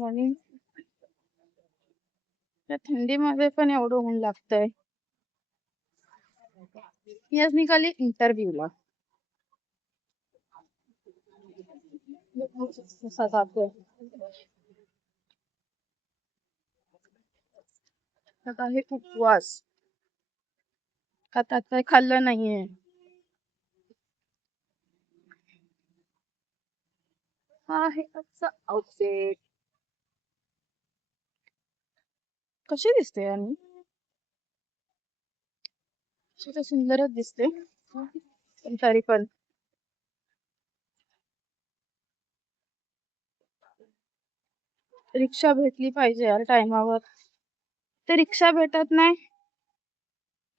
आणि त्या थंडीमध्ये पण एवढं ऊन लागतंय. मी आज निघाली इंटरव्ह्यूला. कसा जातोय आता आहे उपवास. का त्यात काही खाल्लं नाहीये. हा आहे आजचा आउटफिट. कशी दिसते आणि तर सुंदरच दिसते, पण तरी पण रिक्षा भेटली पाहिजे यार टायमावर. ते रिक्षा भेटत नाही,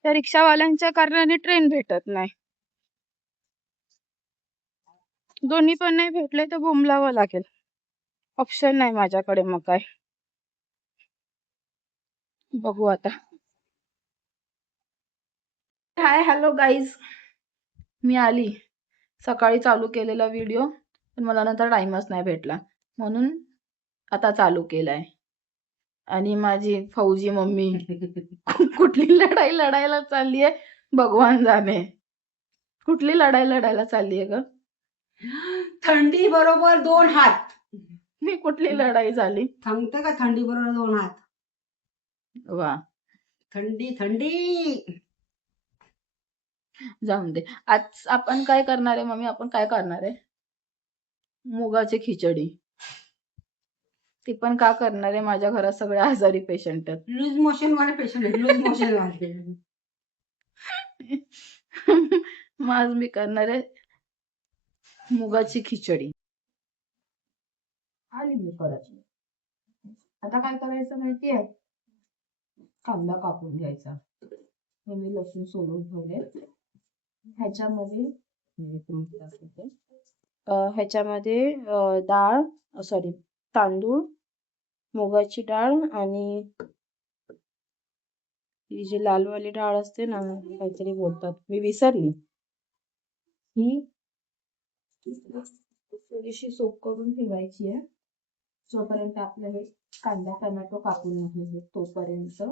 त्या रिक्षावाल्यांच्या कारणाने ट्रेन भेटत नाही. दोन्ही पण नाही भेटले तर बोंबलावं लागेल. ऑप्शन नाही माझ्याकडे, मग काय बघू आता. हाय हॅलो गाईज, मी आली. सकाळी चालू केलेला व्हिडिओ पण मला नंतर टाइमच नाही भेटला, म्हणून आता चालू केलाय. आणि माझी फौजी मम्मी कुठली लढाई लढायला चालली आहे भगवान जाणे. कुठली लढाई लढायला चालली आहे ग? थंडी बरोबर 2 हात. मी कुठली लढाई झाली? थांबते का थंडी बरोबर 2 हात? वा, थंडी थंडी. जाऊन दे. आज आपण काय करणार आहे मम्मी? आपण काय करणार आहे? मुगाची खिचडी. ती पण का करणार आहे? माझ्या घरात सगळे आजारी पेशंट आहेत. लूज मोशन वाले पेशंट आहेत, लूज मोशन वाले. मग आज मी करणार आहे मुगाची खिचडी. आली मी परत. आता काय करायचं माहितीये? कांदा कापून घ्यायचा. हे मी लसूण सोलून ठेवले. ह्याच्यामध्ये डाळ, सॉरी तांदूळ, मुगाची डाळ आणि ही जी लालवाली डाळ असते ना, काहीतरी बोलतात, मी विसरली. ही थोडीशी सोक करून ठेवायची आहे जोपर्यंत आपल्याला कांदा टोमॅटो कापून नाही तोपर्यंत.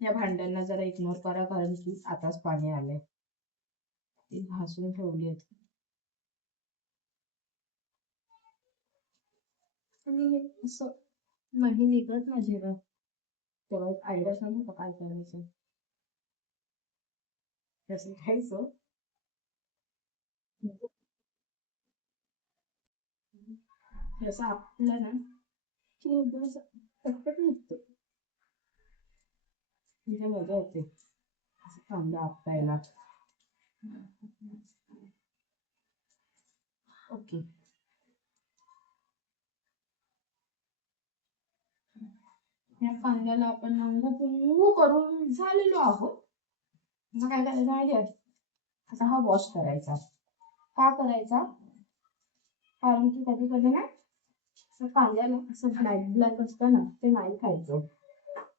या भांड्यांना जरा इग्नोर करा कारण की आताच पाणी आलंय. ती घासून ठेवली आहेत आणि हे असं नाही निघत ना जेव्हा, तेव्हा एक आयडिया सांगू का काय करायचं? तसं घ्यायचं, जसं आपलं ना की एकदम असं पटपट निघतं, म्हणजे मजा येते असं कांदा आपटायला. ओके, या कांद्याला आपण मऊ करून झालेलो आहोत. मग काय करायचं माहिती आहे? असा हा वॉश करायचा. का करायचा? कारण की कधी कधी ना कांद्याला असं ब्लॅक ब्लॅक असतं ना, ते नाही खायचं.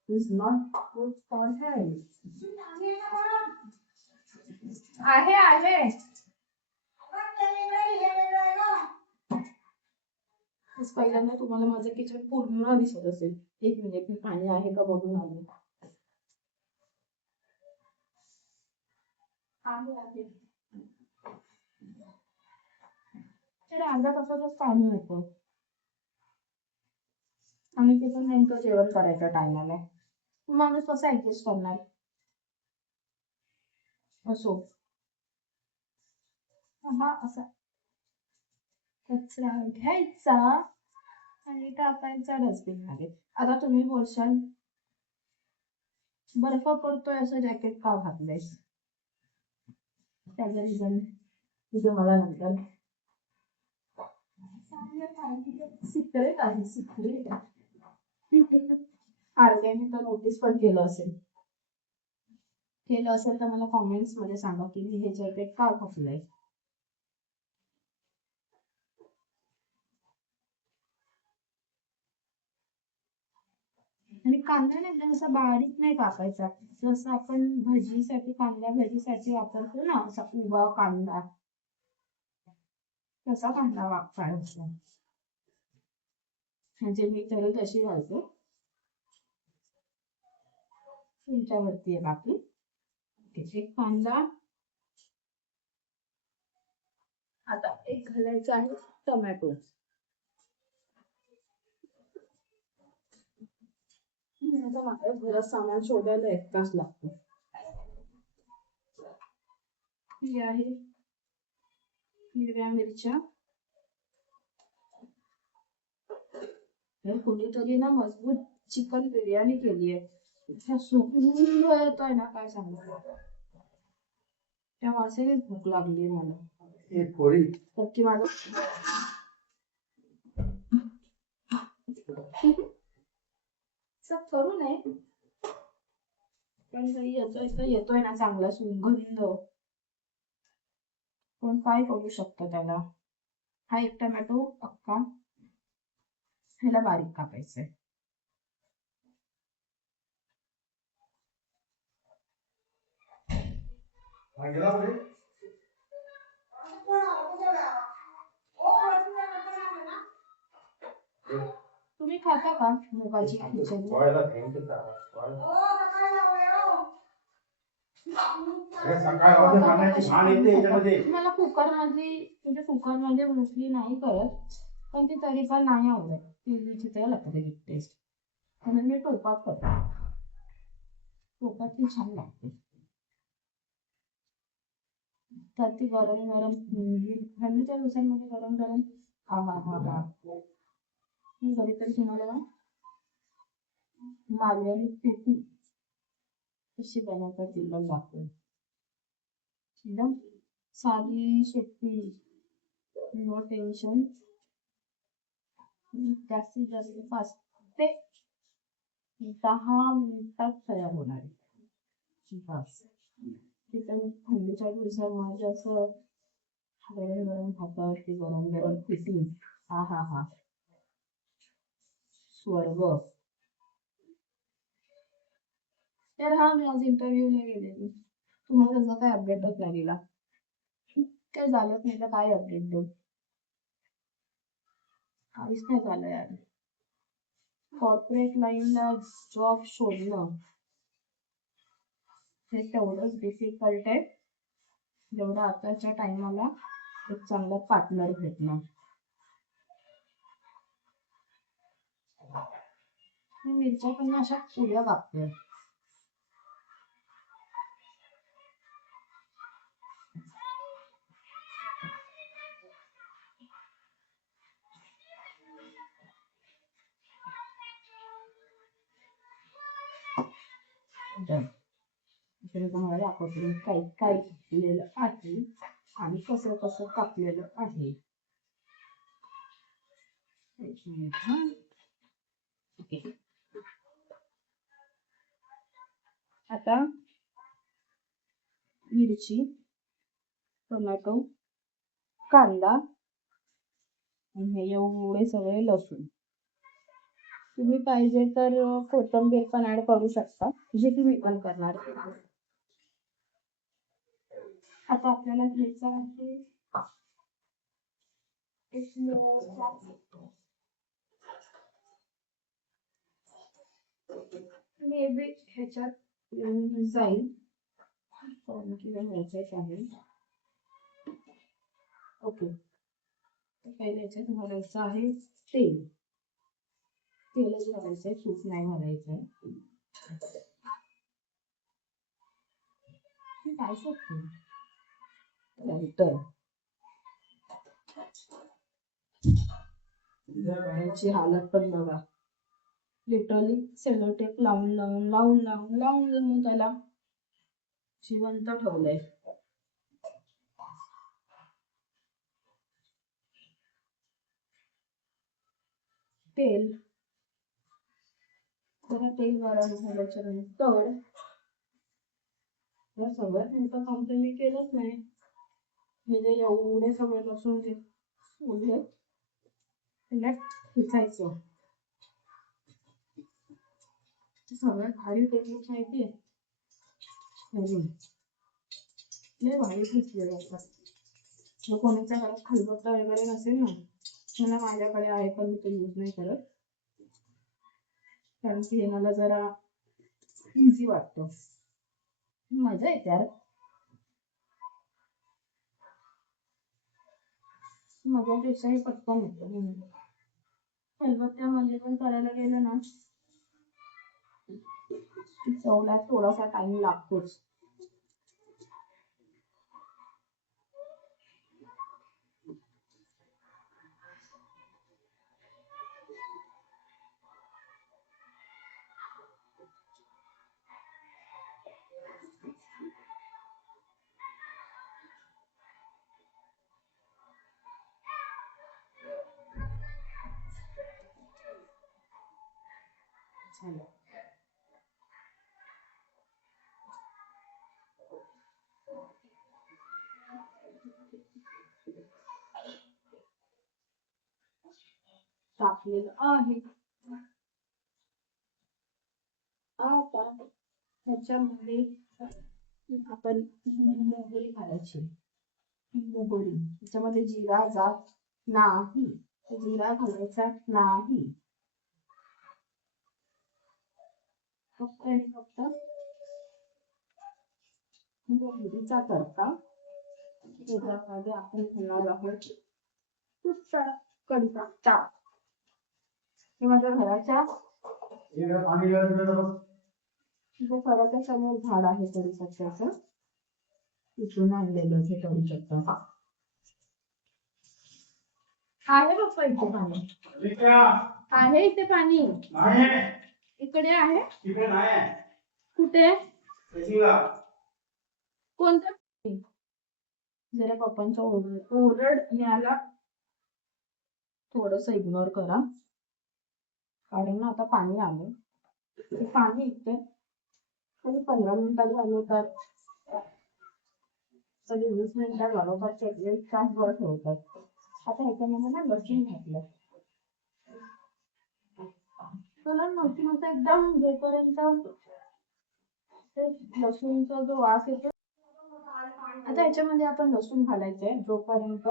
Is not good for health. आहे आहे पहिल्यांदा तुम्हाला माझं किचन पूर्ण दिसत असेल. 1 मिनिट, मी पाणी आहे का बघून आले. अर्धा तासातच पाणी येतं आणि ते पण नेमकं जेवण करायचं टायमाला. माणूस कसं ऍडजस्ट करणार? असो, हा असा कचरा घ्यायचा आणि टाकायचा डस्टबिन मध्ये. आता तुम्ही बोलशाल बर्फ पडतोय असं जॅकेट का घातलंयस? त्याचं रिझन तुझं मला नंतर सिक्रेट आहे, सिक्रेट. आरग्याने तर नोटीस पण केलं असेल तर मला कॉमेंट्स मध्ये सांगा की मी हे जॅकेट का घातलंय. आणि कांदा नाही एकदम असा बारीक नाही कापायचा, जसं आपण भजीसाठी कांदा भजीसाठी वापरतो ना असा उभा कांदा, तसा कांदा काढायचा. म्हणजे मी तरी तशी घालते, तुमच्यावरती आहे बाकी. एक कांदा. आता एक घालायचा आहे टोमॅटो. आता माझ्या घरात सामान शोधायला 1 तास लागतो. ही आहे हिरव्या मिरच्या. कोणीतरी ना मजबूत चिकन बिर्याणी केली आहे, इतका सुगंध येतोय ना काय सांगू. त्या वासेनेच भूक लागली मला. नक्की माझं सब करू नये, पण येतोय ना चांगला सुगंध. पण काय करू शकतो त्याला. हा एक टोमॅटो अख्खा, ह्याला बारीक कापायचंय. तुम्ही खाता का मुगाची खिचडी? मला कुकर मध्ये, म्हणजे कुकर मध्ये मोस्टली नाही करत, पण ती तरी पण नाही आवडत, ती त्याला लागते टेस्ट, म्हणून मी टोपात करते. टोपात ती छान लागते. तर ती गरम गरम थंडीच्या दिवसांमध्ये गरम गरम. हा हा हा हा. मी कधीतरी तुम्हाला मालवणी पिठी कशी बनवतात ती पण दाखवेन. एकदम साधी सोपी, नो टेन्शन, जास्तीत जास्त 5 ते 10 मिनिटात तयार होणार आहे. बस चिकन थंडीच्या दिवसामध्ये असं गरम गरम भातावरती गरम गरम पिठी, हा हा हा, स्वर्ग. तर हा मी आज इंटरव्ह्यूला गेलेली, तुम्हाला त्याचा काय अपडेटच नाही दिला. काय झालंच नाही तर काय अपडेट देऊ, काहीच नाही झालं यार. कॉर्पोरेट लाईनला जॉब शोधणं हे तेवढंच डिफिकल्ट आहे जेवढं आताच्या टाइमाला एक चांगला पार्टनर भेटणं. मी मिरच्या पण अशा पुऱ्या कापते. इकडे तुम्हाला दाखवते काय काय कापलेलं आहे आणि कसं कसं कापलेलं आहे. एक मिनिट हा. ओके, आता मिरची, टोमॅटो, कांदा आणि हे एवढे सगळे लसूण. तुम्ही पाहिजे तर कोथिंबीर पण ऍड करू शकता, जे की मी पण करणार. आता आपल्याला घ्यायचं आहे एक मे बी ह्याच्यात जाईल, कारण की घ्यायचंच आहे. ओके, पहिले ह्याच्यात घालायचं आहे तेल. तेलच घालायचंय, तूप नाही घालायचंय. काय शकतो नंतर ची हालत पण बघा, लिटरली सेलो टेप लावून लावून लावून लावून लावून लावून त्याला जिवंत ठेवलंय. तेल, जरा तेल गरम झाल्याच्या नंतर या सगळ्यात मोठं काम तर मी केलंच नाही, हे जे एवढे सगळे लसूण जे सोडले त्याला ठेचायचं. सगळ्यात भारी टेक्निक माहितीये लय भारी पुसले जातात. मग कोणाच्या घरात खलबत्ता वगैरे नसेल ना, मला माझ्याकडे आहे पण मी तो यूज नाही करत, कारण की हे मला जरा इझी वाटतं. मजा येते यार, मजापेक्षा हे पटकन होतं. खलबत्त्यामध्ये पण करायला गेलं ना चवला थोडासा टाइम लागतोच. झालं. टाकलेलं आहे. आता ह्याच्यामध्ये आपण मोहरी घालायची. मोहरी त्याच्यामध्ये जिरा जात नाही, जिरा घालायचा नाही. फक्त आणि फक्त मोहरीचा तडका. त्याच्यामध्ये आपण घालणार आहोत नुसता कढीपत्ता. हे माझ्या घराच्या घराच्या समोर झाड आहे कढीपत्त्याचं, तिथून आणलेलं हे कढीपत्ता. आहे बाप्पा इथे पाणी, आहे इथे पाणी, इकडे आहे, कुठे, कोणतं? जरा पप्पांचा ओरड याला थोडस इग्नोर करा, कारण ना आता पाणी आलं. पाणी इथे 15 मिनिटात घालवतात, कधी 20 मिनिटात घालवतात, 1 तासभर ठेवतात. आता ह्याच्यामध्ये ना लसूण घातलं. तुला लसूणचा एकदम जोपर्यंत लसूणचा जो वास येतो, आता ह्याच्यामध्ये आपण लसूण घालायचंय जोपर्यंत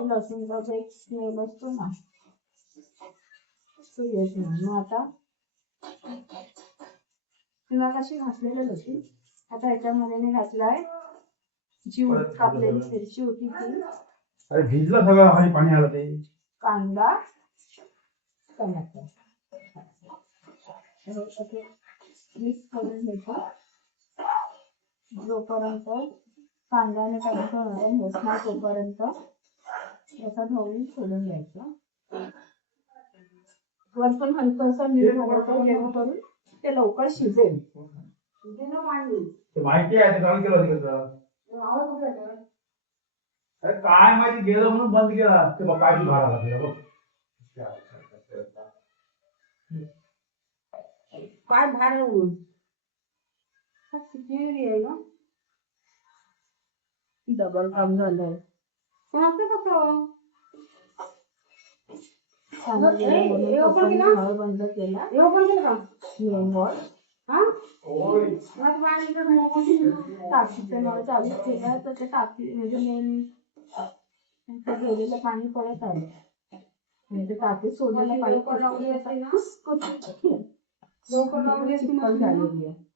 लसूणचा जो एक स्मेल असतो ना तो येत नाही. मग आता तुला कशी घातलेलं लसूण, आता ह्याच्यामध्ये मी घातलाय जी कापलेली मिरची होती ती, अरे भिजलं सगळं आणि पाणी आलं ते, कांदा, टमाटर मिक्स करून घ्यायचं. जोपर्यंत कांदा आणि टमाटर नरम होत नाही तोपर्यंत याचा ढवळून सोडून द्यायचा. वरतून हलकंसं मीठ घालायचं जेणेकरून ते लवकर शिजेल. ते माहिती आहे ते चालू केलं तिकडचं. अरे काय माहिती गेलं म्हणून बंद केला ते पाहिजे भाडा लागला. काय बाहेर किती आहे ना, डबल काम झालंय. पण असं कसं बंद केला टाकीचं नळ चालू केलं तर ते टाकी म्हणजे मेन गेलेलं पाणी पडत आलं, म्हणजे टाकी सोडलेलं पाईप लावली असेल ना चिखल झालेली आहे.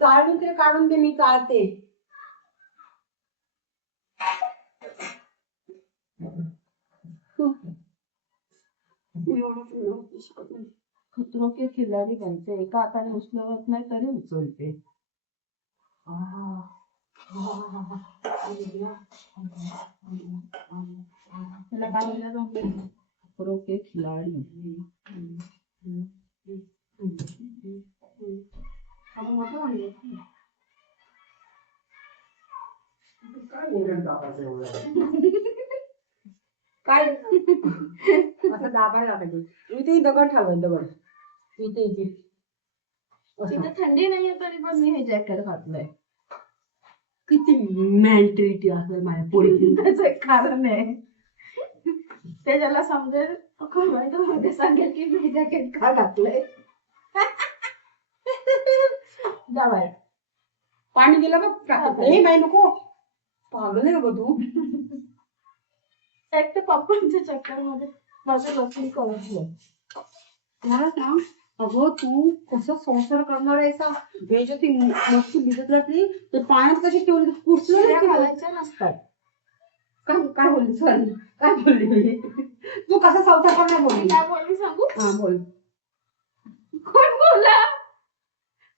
चाळून ते काढून ते मी चालते. खतरों के खिलाडी बनते, एका हाताने उचलत नाही तरी उचलते. त्याला काय म्हणतात, खतरों के खिलाडी. काय असं दाबायला पाहिजे. इथे दगड ठेवायचं, दगड इथे इथे तिथे थंडी नाहीये तरी पण मी हे जॅकेट घातलंय. किती मेंटॅलिटी असेल माझ्या पोरी. त्याचं एक कारण आहे. ते ज्याला समजेल कमेंट मध्ये सांगेल की मी जॅकेट का घातलंय. जा बाहेर. पाणी गेलं बघ टाकत. ए बाई नको, पागल आहे ग तू. एक तर पप्पांच्या चक्कर मध्ये माझं लसूण कळतलं. मला सांग, अगं तू कसं संसार करणार आहे सा? हे जे ती मच्छी भिजत राहते ते पाण्यात कशी ठेवली? कुठलं शिव्या घालायच्या नसतात. काय काय बोलली? सॉरी, काय बोलली मी? तू कसा संसार करणार बोलली? काय बोलली सांगू? हा बोल. कोण बोलला?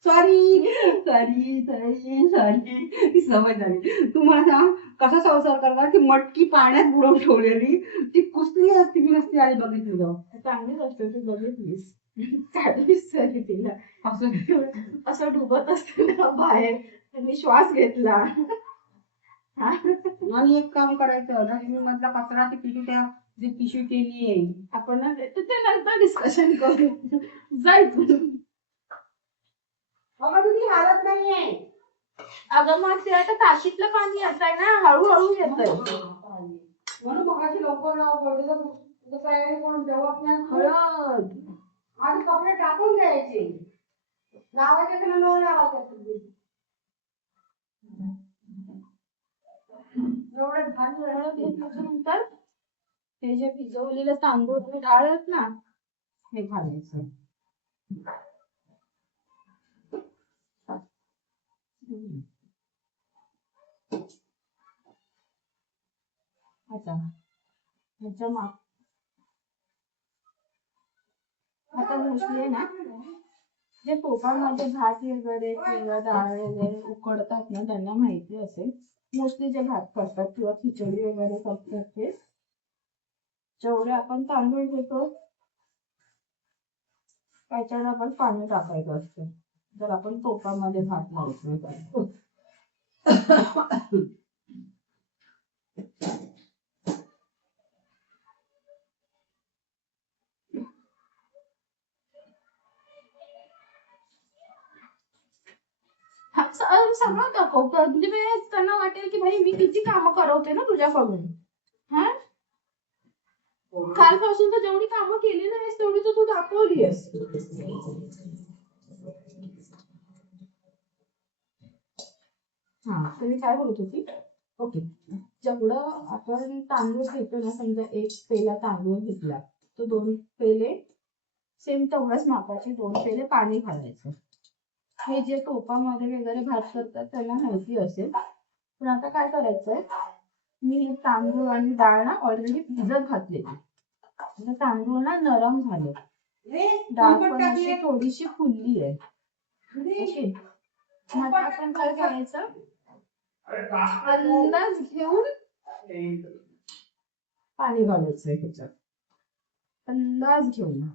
सॉरी सॉरी सॉरी सॉरी, समज झाली. तू मला सांग, कसा संसार करणार? ती मटकी पाण्यात बुडवून ठेवलेली, ती कुसली असती मी नसती आली बघितली जाऊ. चांगली गोष्ट तू बघितलीस. काढलीस तरी तिला असं डुबत असते ना बाहेर, त्यांनी श्वास घेतला. आणि एक काम करायचं, डस्टबिन मधला कचरा ती पिशवी, त्या जी पिशवी केली आहे आपण ना ते नंतर डिस्कशन करू. जायचं. अगं तुझी हालत नाहीये. अगं मग ते आता टाकीतलं पाणी येत आहे ना, हळूहळू येत आहे. म्हणून मगाशी लवकर लाव बोलले तर तुझं काय कोण जबाब नाही. हळद. आधी कपडे टाकून द्यायचे, लावायचे तर न लावायचे. एवढं भारी हळद घेतल्याच्या नंतर हे जे भिजवलेलं तांदूळ आणि डाळ आहेत ना, हे घालायचं. आता ह्याच्या आता मोस्टली ना जे कोकणामध्ये भात वगैरे किंवा डाळ वगैरे उकडतात ना, त्यांना माहिती असेल. मोस्टली जे भात करतात किंवा खिचडी वगैरे करतात ते जेवढे आपण तांदूळ घेतो त्याच्यावर आपण पाणी टाकायचं असतं, जर आपण टोपामध्ये भात लावतो तर. सगळं टाकव. कधी वेळेस त्यांना वाटेल की भाई मी किती कामं करवते ना तुझ्याकडून. हा, कालपासून तर जेवढी कामं केली नाहीस तेवढी तर तू दाखवलीस. हा, तुम्ही काय बोलत होती? ओके, जेवढं आपण तांदूळ घेतो ना, समजा 1 पेला तांदूळ घेतला तो 2 पेले सेम तेवढ्याच मापाचे 2 पेले पाणी घालायचं. हे जे टोपामध्ये वगैरे भात करतात त्यांना माहिती असेल. पण आता काय करायचंय, मी तांदूळ आणि डाळ ना ऑलरेडी भिजत घातलेली. तांदूळ ना नरम झाले, डाळ पण अशी थोडीशी फुलली आहे. ओके, मग आपण काय करायचं, अंदाज घेऊन पाणी घालायचंय ह्याच्यात, अंदाज घेऊन.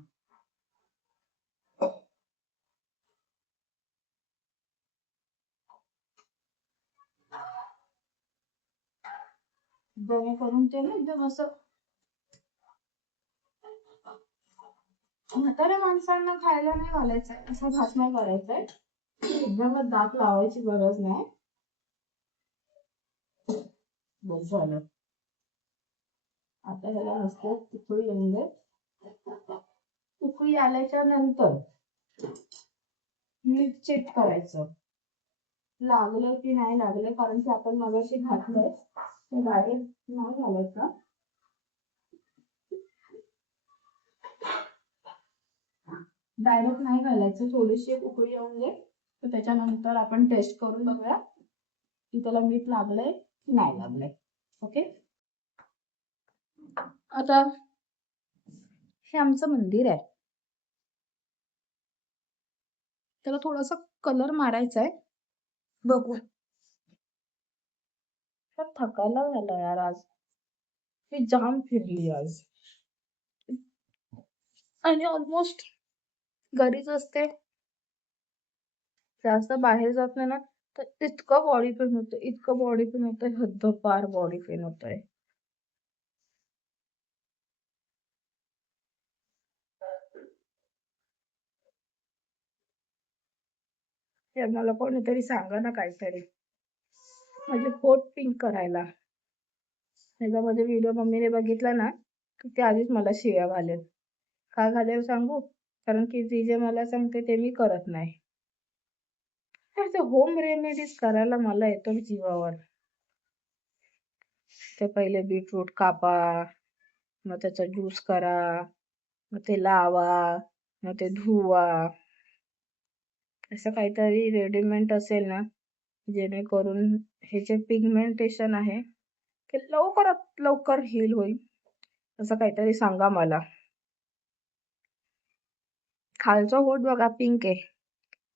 जेणेकरून ते ना एकदम असं म्हाताऱ्या माणसांना खायला नाही घालायचंय, असा भात नाही करायचंय. एकदमच दात लावायची गरज नाही. बस झालं. आता ह्याला नुसतं उकळी येऊन दे. उकळी आल्याच्या नंतर मीठ चेक करायचं लागलं की नाही लागलं, कारण की आपण मगाशी घातलंय ते डायरेक्ट नाही घालायचं. डायरेक्ट नाही घालायचं, थोडीशी उकळी येऊन दे. तर त्याच्यानंतर आपण टेस्ट करून बघूया की त्याला मीठ लागलंय की नाही लागलंय. ओके, आता हे आमचं मंदिर आहे, त्याला थोडासा कलर मारायचा आहे. बघू. थकायला झालं यार, आज मी जाम फिरली आज आणि ऑलमोस्ट घरीच असते, जास्त बाहेर जात नाही ना, तर इतकं बॉडी पेन होतं, इतकं बॉडी पेन होतंय, हद्दपार बॉडी पेन होतंय. ते मला कोणीतरी सांगा ना काहीतरी माझे पोट पिंक करायला. त्याच्यामध्ये व्हिडिओ मम्मीने बघितला ना की ते आधीच मला शिव्या घालेल. का घालेल सांगू? कारण की ती जे मला सांगते ते मी करत नाही. तर ते होम रेमेडीज करायला मला येतो जीवावर. ते पहिले बीटरूट कापा, मग त्याचा ज्यूस करा, मग ते लावा, मग ते धुवा. असं काहीतरी रेडीमेड असेल ना जेणेकरून हे जे पिगमेंटेशन आहे ते लवकरात लवकर हील होईल असं काहीतरी सांगा मला. खालचा होठ बघा पिंक आहे,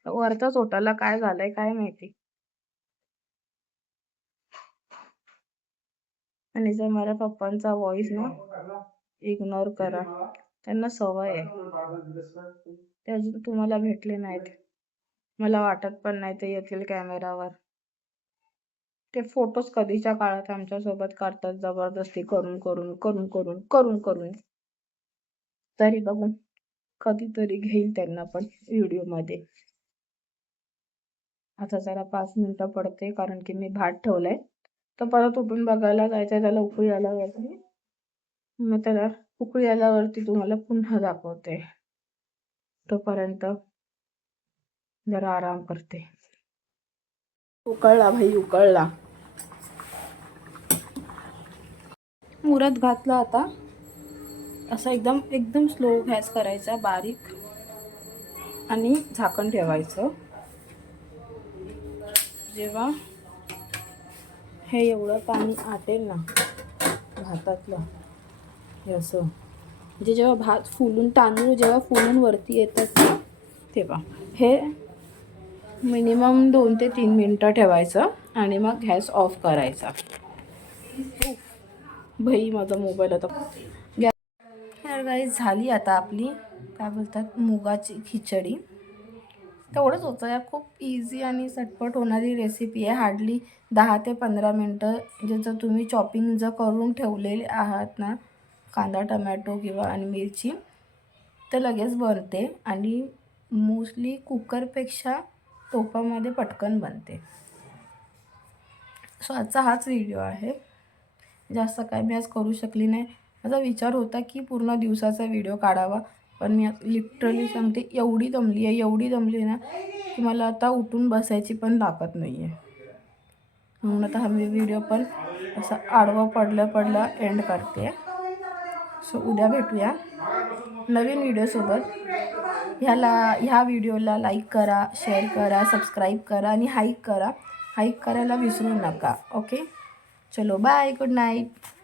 वरच्याच होठाला काय झालंय काय माहिती. आणि जर माझ्या पप्पांचा व्हॉइस ना इग्नोर करा, त्यांना सवय आहे. ते अजून तुम्हाला भेटले नाहीत, मला वाटत पण नाही ते येतील कॅमेरावर. ते फोटोज कधीच्या काळात आमच्या सोबत काढतात जबरदस्ती करून करून करून करून करून करून. तरी बघून कधीतरी घेईल त्यांना पण व्हिडिओ मध्ये. आता जरा 5 मिनिटं पडते कारण की मी भात ठेवलाय, तर परत उठून बघायला जायचंय त्याला उकळी आल्यावरती. मग त्याला उकळी आल्यावरती तुम्हाला पुन्हा दाखवते. तोपर्यंत जरा आराम करते. उकळला भाई उकळला. मुरत घातला आता. असं एकदम एकदम स्लो गॅस करायचा बारीक आणि झाकण ठेवायचं. जेव्हा हे एवढं पाणी आटेल ना भातातलं हे असं, म्हणजे जेव्हा भात फुलून तांदूळ जेव्हा फुलून वरती येतात ना तेव्हा हे मिनिमम 2 ते 3 मिनटं ठेवायचं आणि मग गॅस ऑफ करायचा. भाई माझा मोबाईल आता तर गाईस झाली आता आपली काय बोलतात मुगाची खिचडी. तेवढंच होतं यार, खूप इझी आणि झटपट होणारी रेसिपी आहे. हार्डली 10 ते 15 मिनटं. जर तुम्ही चॉपिंग जर करून ठेवलेले आहात ना कांदा टमॅटो किंवा आणि मिरची तर लगेच बनते आणि मोस्टली कुकरपेक्षा टोपामध्ये पटकन बनते. सो आजचा हाच व्हिडिओ आहे. जास्त काय मी आज करू शकली नाही. माझा विचार होता की पूर्ण दिवसाचा व्हिडिओ काढावा, पण मी लिटरली सांगते एवढी दमली आहे ना की मला आता उठून बसायची पण ताकद नाही आहे. म्हणून आता हा मी व्हिडिओ पण असं आडवं पडलं एंड करते. सो उद्या भेटूया नवीन व्हिडिओसोबत. ह्या व्हिडिओला लाईक करा, शेअर करा, सबस्क्राईब करा आणि हाईक करायला विसरू नका. ओके चलो बाय, गुड नाईट.